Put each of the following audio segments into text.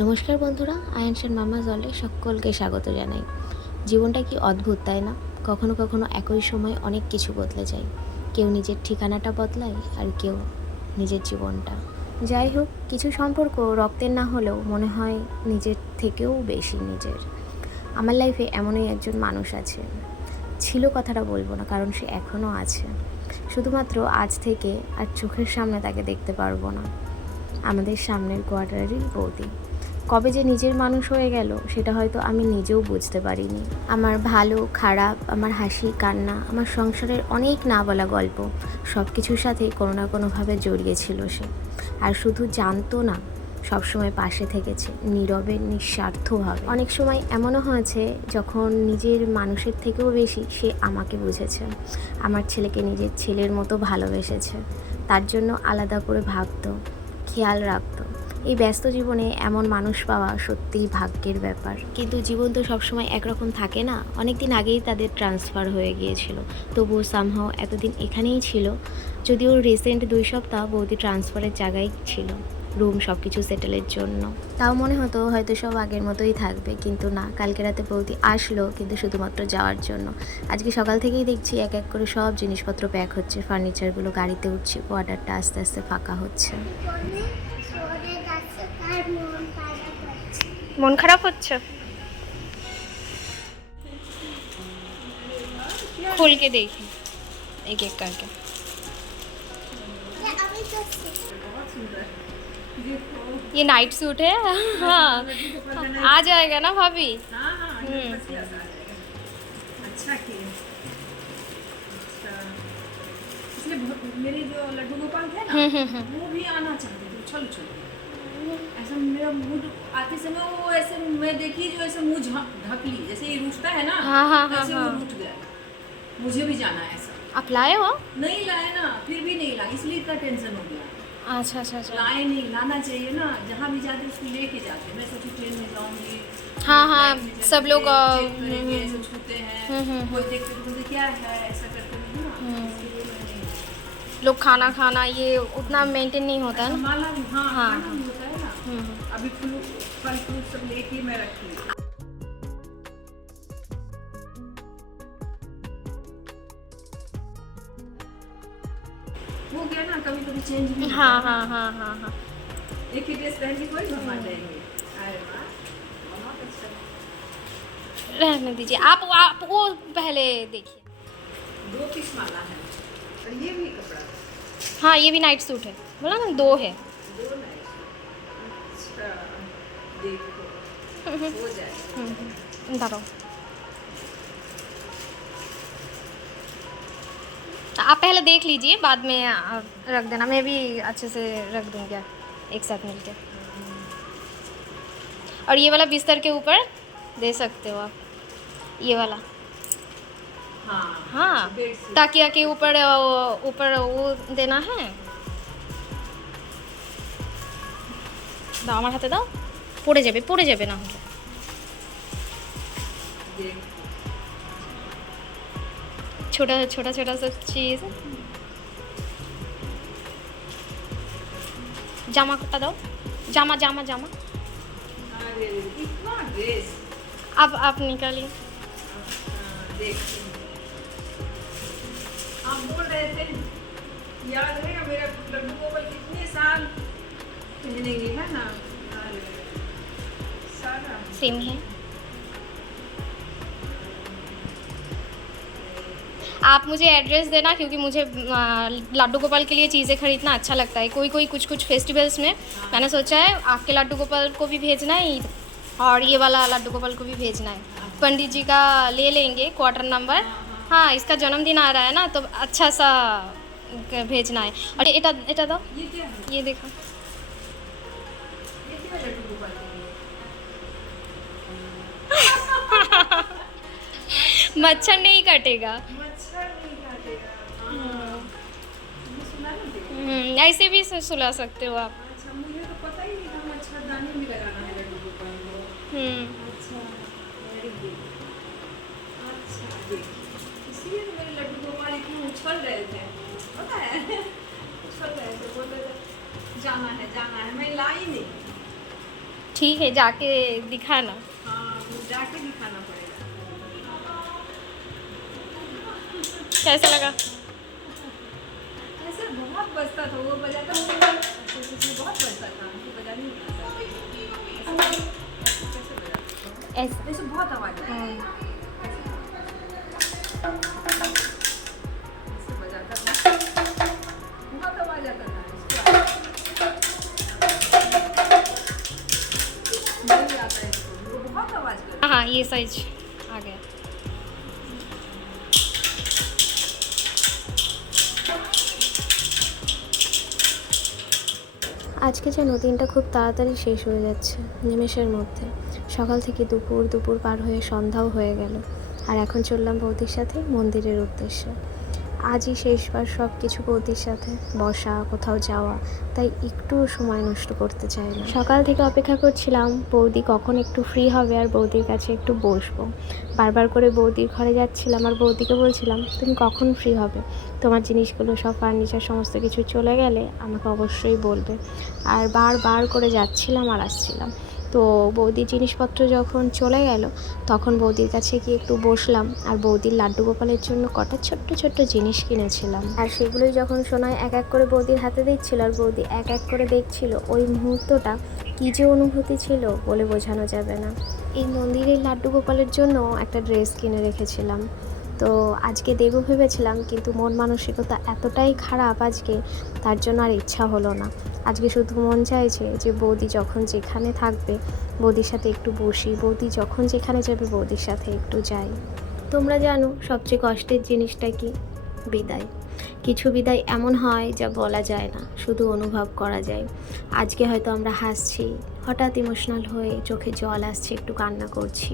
নমস্কার বন্ধুরা, আয়ানশান মামা জলে সকলকে স্বাগত জানাই। জীবনটা কি অদ্ভুত, তাই না? কখনো কখনো একই সময় অনেক কিছু বদলে যায়। কেউ নিজের ঠিকানাটা বদলায়, আর কেউ নিজের জীবনটা। যাই হোক, কিছু সম্পর্ক রক্তের না হলেও মনে হয় নিজের থেকেও বেশি নিজের। আমার লাইফে এমনই একজন মানুষ আছে। ছিল কথাটা বলবো না, কারণ সে এখনও আছে। শুধুমাত্র আজ থেকে আর চোখের সামনে তাকে দেখতে পারবো না। আমাদের সামনের কোয়ার্টারেরই বৌদি কবে যে নিজের মানুষ হয়ে গেল সেটা হয়তো আমি নিজেও বুঝতে পারিনি। আমার ভালো খারাপ, আমার হাসি কান্না, আমার সংসারের অনেক না বলা গল্প, সব কিছুর সাথে কোনো না কোনোভাবে জড়িয়েছিল সে। আর শুধু জানতো না, সবসময় পাশে থেকেছে নীরবে, নিঃস্বার্থভাবে। অনেক সময় এমনও হয়েছে যখন নিজের মানুষের থেকেও বেশি সে আমাকে বুঝেছে। আমার ছেলেকে নিজের ছেলের মতো ভালোবেসেছে, তার জন্য আলাদা করে ভাবতো, খেয়াল রাখতো। এই ব্যস্ত জীবনে এমন মানুষ পাওয়া সত্যিই ভাগ্যের ব্যাপার। কিন্তু জীবন তো সবসময় একরকম থাকে না। অনেক দিন আগেই তাদের ট্রান্সফার হয়ে গিয়েছিল, তবুও সামহাও এতদিন এখানেই ছিল। যদিও রিসেন্ট 2 সপ্তাহ বৌদি ট্রান্সফারের জায়গায় ছিল, রুম সব কিছু সেটেলের জন্য। তাও মনে হতো হয়তো সব আগের মতোই থাকবে, কিন্তু না। কালকে রাতে বৌদি আসলো, কিন্তু শুধুমাত্র যাওয়ার জন্য। আজকে সকাল থেকেই দেখছি এক এক করে সব জিনিসপত্র প্যাক হচ্ছে, ফার্নিচারগুলো গাড়িতে উঠছে, কোয়ার্টারটা আস্তে আস্তে ফাঁকা হচ্ছে। মন খারাপ হচ্ছে? खोल के देखिए एक एक करके। ये नाइट सूट है। हाँ, आ जाएगा ना भाभी? अच्छा किए। अच्छा, इसलिए मेरे जो लड्डू गोपाल थे ना, वो भी आना चाहते थे। चलो चलो, ऐसा मेरा मूड आते समय वो ऐसे मैं देखी जो ऐसे मुंह ढक ली, जैसे ये रूठता है ना, हाँ हाँ हाँ ऐसे वो हाँ। रूठ गया। मुझे भी जाना है ऐसा। आप लाए हो? नहीं लाए ना, फिर भी नहीं लाए, इसलिए इतना टेंशन हो गया। अच्छा अच्छा अच्छा। लाए नहीं, लाना चाहिए ना, जहाँ भी जाते उसको लेके जाते। मैं सोची ट्रेन में जाऊंगी, हाँ हाँ, फ्लाइट में सब लोग चेक करेंगे, ऐसे छूते हैं, कोई देखते तो बोलते क्या है, ऐसा करते हैं ना, इसलिए मैं नहीं। लोग खाना खाना ये उतना मेंटेन नहीं होता है ना। माला भी, हाँ हाँ, खाना भी होता है ना। अभी फल फ्रूट सब लेके मैं रखी। हो गया ना, कभी कभी चेंज भी होता हाँ है ना। हाँ हाँ हाँ हाँ। एक ही ड्रेस पहन के कोई भगवान रहेंगे। अरे वाह, बहुत अच्छा। रहने दीजिए, आप वो पहले देखिए। 2 पीस माला है, और ये भी कपड़ा है। हाँ, ये भी नाइट सूट है, बोला ना 2 है। 2 नाइट। अच्छा, देखो हो जाएगा। दाঁড়াও। आप पहले देख लीजिए, बाद में रख देना। मैं भी अच्छे से रख दूँगी एक साथ मिलके। और ये वाला बिस्तर के ऊपर दे सकते हो आप, ये वाला। हाँ हाँ, बेडशीट। ताकिया के ऊपर ऊपर वो देना है। দাও আমার হাতে দাও, পড়ে যাবে না হলে। देख, छोटा छोटा छोटा सब चीज़। জামাটা দাও, জামা জামা জামা। अरे कितना ड्रेस। अब आप निकालिए। देख, आप बोल रहे थे, याद है ना मेरा लड्डू गोपाल कितने साल पहनेंगे, है ना। अरे सारा सेम है। आप मुझे एड्रेस देना, क्योंकि मुझे लड्डू गोपाल के लिए चीज़ें खरीदना अच्छा लगता है। कोई कोई कुछ फेस्टिवल्स में मैंने सोचा है आपके लड्डू गोपाल को भी भेजना है, और ये वाला लड्डू गोपाल को भी भेजना है। पंडित जी का ले लेंगे क्वार्टर नंबर। हाँ, इसका जन्मदिन आ रहा है ना, तो अच्छा सा भेजना है। और एटा दो, ये क्या है, ये देखो। ये क्या है लड्डू गोपाल के लिए। मच्छर नहीं कटेगा। मच्छर नहीं काटेगा। हाँ, ये सुना ना देख। ऐसे भी सुला सकते हो आप। अच्छा, मुझे तो पता ही नहीं था मच्छरदानी भी लगाना है लड्डू गोपाल को। हम्म। अच्छा, वेरी गुड। अच्छा देख, इसीलिए तो मेरे लड्डू गोपाल इतने उछल रहे थे, पता है। उछल रहे थे, बोल रहे थे जाना है, मैं लाई नहीं। ठीक है, जाके दिखाना। हाँ वो जाके दिखाना पड़ेगा। कैसा लगा? ऐसे बहुत बजता था, वो बजाता था बहुत बजता था, मुझे बजाने नहीं आता। कैसे बजाता था? ऐसा ऐसे बहुत आवाज आता था। ऐसे बजाता था, बहुत आवाज आता था। इसको नहीं आता है इसको, वो बहुत आवाज करता हाँ, ये साइज आ गया। আজকে যেন দিনটা খুব তাড়াতাড়ি শেষ হয়ে যাচ্ছে নিমেষের মধ্যে। সকাল থেকে দুপুর, দুপুর পার হয়ে সন্ধ্যাও হয়ে গেল। আর এখন চললাম বৌদির সাথে মন্দিরের উদ্দেশ্যে। আজই শেষবার সব কিছু বৌদির সাথে বসা, কোথাও যাওয়া, তাই একটু সময় নষ্ট করতে চাই না। সকাল থেকে অপেক্ষা করছিলাম বৌদি কখন একটু ফ্রি হবে আর বৌদির কাছে একটু বসবো। বারবার করে বৌদির ঘরে যাচ্ছিলাম আর বৌদিকে বলছিলাম তুমি কখন ফ্রি হবে, তোমার জিনিসগুলো সব ফার্নিচার সমস্ত কিছু চলে গেলে আমাকে অবশ্যই বলবে। আর বারবার করে যাচ্ছিলাম আর আসছিলাম। তো বৌদির জিনিসপত্র যখন চলে গেল তখন বৌদির কাছে গিয়ে একটু বসলাম আর বৌদির লাড্ডু গোপালের জন্য কটা ছোট্ট ছোট্ট জিনিস কিনেছিলাম। আর সেগুলোই যখন সোনাই এক এক করে বৌদির হাতে দিচ্ছিল আর বৌদি এক এক করে দেখছিল, ওই মুহূর্তটা কী যে অনুভূতি ছিল বলে বোঝানো যাবে না। এই মন্দিরের লাড্ডু গোপালের জন্য একটা ড্রেস কিনে রেখেছিলাম, তো আজকে দেবো ভেবেছিলাম, কিন্তু মন মানসিকতা এতটাই খারাপ আজকে, তার জন্য আর ইচ্ছা হলো না। আজকে শুধু মন চাইছে যে বৌদি যখন যেখানে থাকবে বৌদির সাথে একটু বসি, বৌদি যখন যেখানে যাবে বৌদির সাথে একটু যাই। তোমরা জানো সবচেয়ে কষ্টের জিনিসটা কি? বিদায়। কিছু বিদায় এমন হয় যা বলা যায় না, শুধু অনুভব করা যায়। আজকে হয়তো আমরা হাসছি, হঠাৎ ইমোশনাল হয়ে চোখে জল আসছে, একটু কান্না করছি,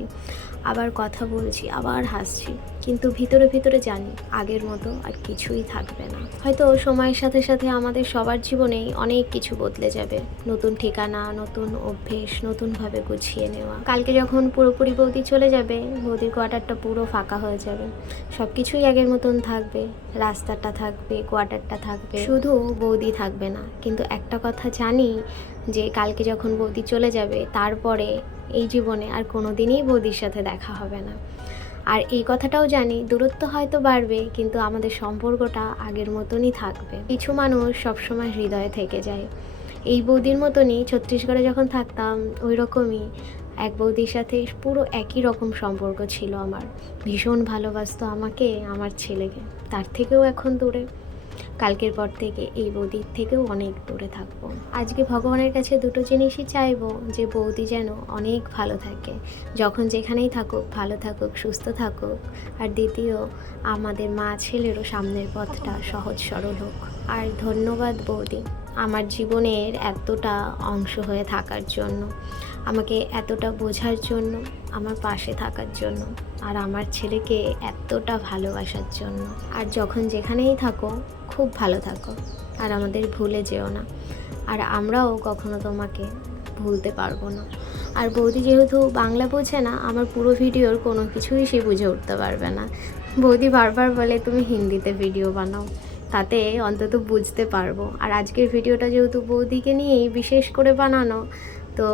আবার কথা বলছি, আবার হাসছি, কিন্তু ভিতরে ভিতরে জানি আগের মতো আর কিছুই থাকবে না। হয়তো সময়ের সাথে সাথে আমাদের সবার জীবনেই অনেক কিছু বদলে যাবে, নতুন ঠিকানা, নতুন অভ্যেস, নতুনভাবে গুছিয়ে নেওয়া। কালকে যখন পুরোপুরি বৌদি চলে যাবে, বৌদির কোয়ার্টারটা পুরো ফাঁকা হয়ে যাবে, সব কিছুই আগের মতন থাকবে, রাস্তাটা থাকবে, কোয়ার্টারটা থাকবে, শুধু বৌদি থাকবে না। কিন্তু একটা কথা জানি যে কালকে যখন বৌদি চলে যাবে তারপরে এই জীবনে আর কোনো দিনই বৌদির সাথে দেখা হবে না। আর এই কথাটাও জানি দূরত্ব হয়তো বাড়বে, কিন্তু আমাদের সম্পর্কটা আগের মতনই থাকবে। কিছু মানুষ সবসময় হৃদয়ে থেকে যায়। এই বৌদির মতনই ছত্তিশগড়ে যখন থাকতাম ওই রকমই এক বৌদির সাথে পুরো একই রকম সম্পর্ক ছিল আমার। ভীষণ ভালোবাসতো আমাকে, আমার ছেলেকে। তার থেকেও এখন দূরে। কালকের পর থেকে এই বৌদির থেকেও অনেক দূরে থাকবো। আজকে ভগবানের কাছে দুটো জিনিসই চাইবো, যে বৌদি যেন অনেক ভালো থাকে, যখন যেখানেই থাকুক ভালো থাকুক, সুস্থ থাকুক। আর দ্বিতীয়, আমাদের মা ছেলেরও সামনের পথটা সহজ সরল হোক। আর ধন্যবাদ বৌদি, আমার জীবনের এতটা অংশ হয়ে থাকার জন্য, আমাকে এতটা বোঝার জন্য, আমার পাশে থাকার জন্য, আর আমার ছেলেকে এতটা ভালোবাসার জন্য। আর যখন যেখানেই থাকো খুব ভালো থাকো, আর আমাদের ভুলে যেও না, আর আমরাও কখনো তোমাকে ভুলতে পারবো না। আর বৌদি যেহেতু বাংলা বোঝে না, আমার পুরো ভিডিওর কোনো কিছুই সে বুঝে উঠতে পারবে না। বৌদি বারবার বলে তুমি হিন্দিতে ভিডিও বানাও, তাতে অন্তত বুঝতে পারবো। আর আজকের ভিডিওটা যেহেতু বৌদিকে নিয়েই বিশেষ করে বানানো, তো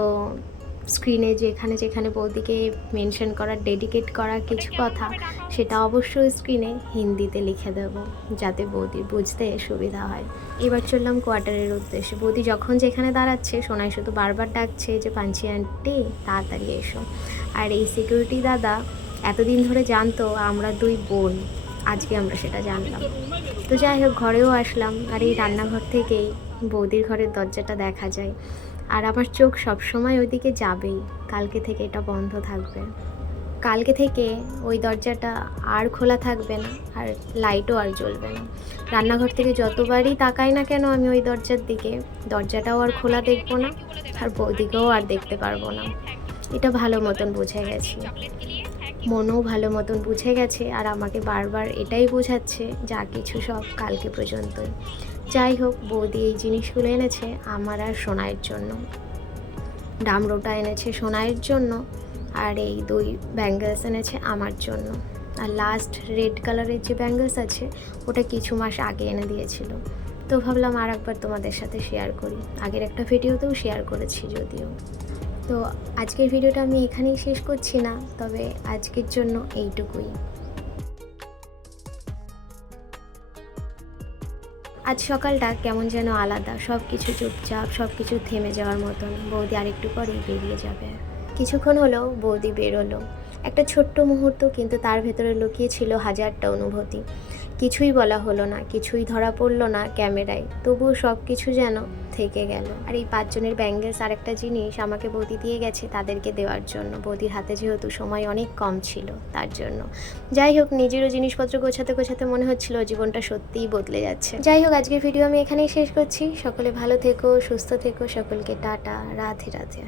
স্ক্রিনে যেখানে যেখানে বৌদিকে মেনশন করা, ডেডিকেট করা কিছু কথা, সেটা অবশ্যই স্ক্রিনে হিন্দিতে লিখে দেবো, যাতে বৌদির বুঝতে সুবিধা হয়। এবার চললাম কোয়ার্টারের উদ্দেশ্যে। বৌদি যখন যেখানে দাঁড়াচ্ছে সোনাই শুধু বারবার ডাকছে যে পাঞ্চি আন্টি তাড়াতাড়ি এসো। আর এই সিকিউরিটি দাদা এতদিন ধরে জানতো আমরা দুই বোন, আজকে আমরা সেটা জানলাম। তো যাই হোক, ঘরেও আসলাম, আর এই রান্নাঘর থেকেই বৌদির ঘরের দরজাটা দেখা যায়। আর আমার চোখ সবসময় ওইদিকে যাবেই। কালকে থেকে এটা বন্ধ থাকবে, কালকে থেকে ওই দরজাটা আর খোলা থাকবে না, আর লাইটও আর জ্বলবে না। রান্নাঘর থেকে যতবারই তাকাই না কেন আমি ওই দরজার দিকে, দরজাটাও আর খোলা দেখবো না, আর বৌদিকেও আর দেখতে পারবো না। এটা ভালো মতন বুঝে গেছি, মনও ভালো মতন বুঝে গেছে, আর আমাকে বারবার এটাই বোঝাচ্ছে যা কিছু সব কালকে পর্যন্তই। যাই হোক, বৌদি এই জিনিসগুলো এনেছে আমার আর সোনাইয়ের জন্য। ডামরোটা এনেছে সোনাইয়ের জন্য, আর এই দুই ব্যাঙ্গেলস এনেছে আমার জন্য। আর লাস্ট রেড কালারের যে ব্যাঙ্গেলস আছে ওটা কিছু মাস আগে এনে দিয়েছিল, তো ভাবলাম আর একবার তোমাদের সাথে শেয়ার করি। আগের একটা ভিডিওতেও শেয়ার করেছি যদিও। তো আজকের ভিডিওটা আমি এখানেই শেষ করছি না, তবে আজকের জন্য এইটুকুই। আজ সকালটা কেমন যেন আলাদা, সব কিছু চুপচাপ, সব কিছু থেমে যাওয়ার মতন। বৌদি আরেকটু পরেই বেরিয়ে যাবে। কিছুক্ষণ হলো বৌদি বেরোলো, একটা ছোট্ট মুহূর্ত, কিন্তু তার ভেতরে লুকিয়ে ছিল হাজারটা অনুভূতি। কিছুই বলা হলো না, কিছুই ধরা পড়লো না ক্যামেরায়, তবুও সব কিছু যেন থেকে গেল। আর এই 5 জনের ব্যাঙ্গেলস আর একটা জিনিস আমাকে বৌদি দিয়ে গেছে তাদেরকে দেওয়ার জন্য। বৌদির হাতে যেহেতু সময় অনেক কম ছিল তার জন্য। যাই হোক, নিজেরও জিনিসপত্র গোছাতে গোছাতে মনে হচ্ছিল জীবনটা সত্যিই বদলে যাচ্ছে। যাই হোক, আজকের ভিডিও আমি এখানেই শেষ করছি। সকলে ভালো থেকো, সুস্থ থেকো, সকলকে টাটা, রাধে রাধে।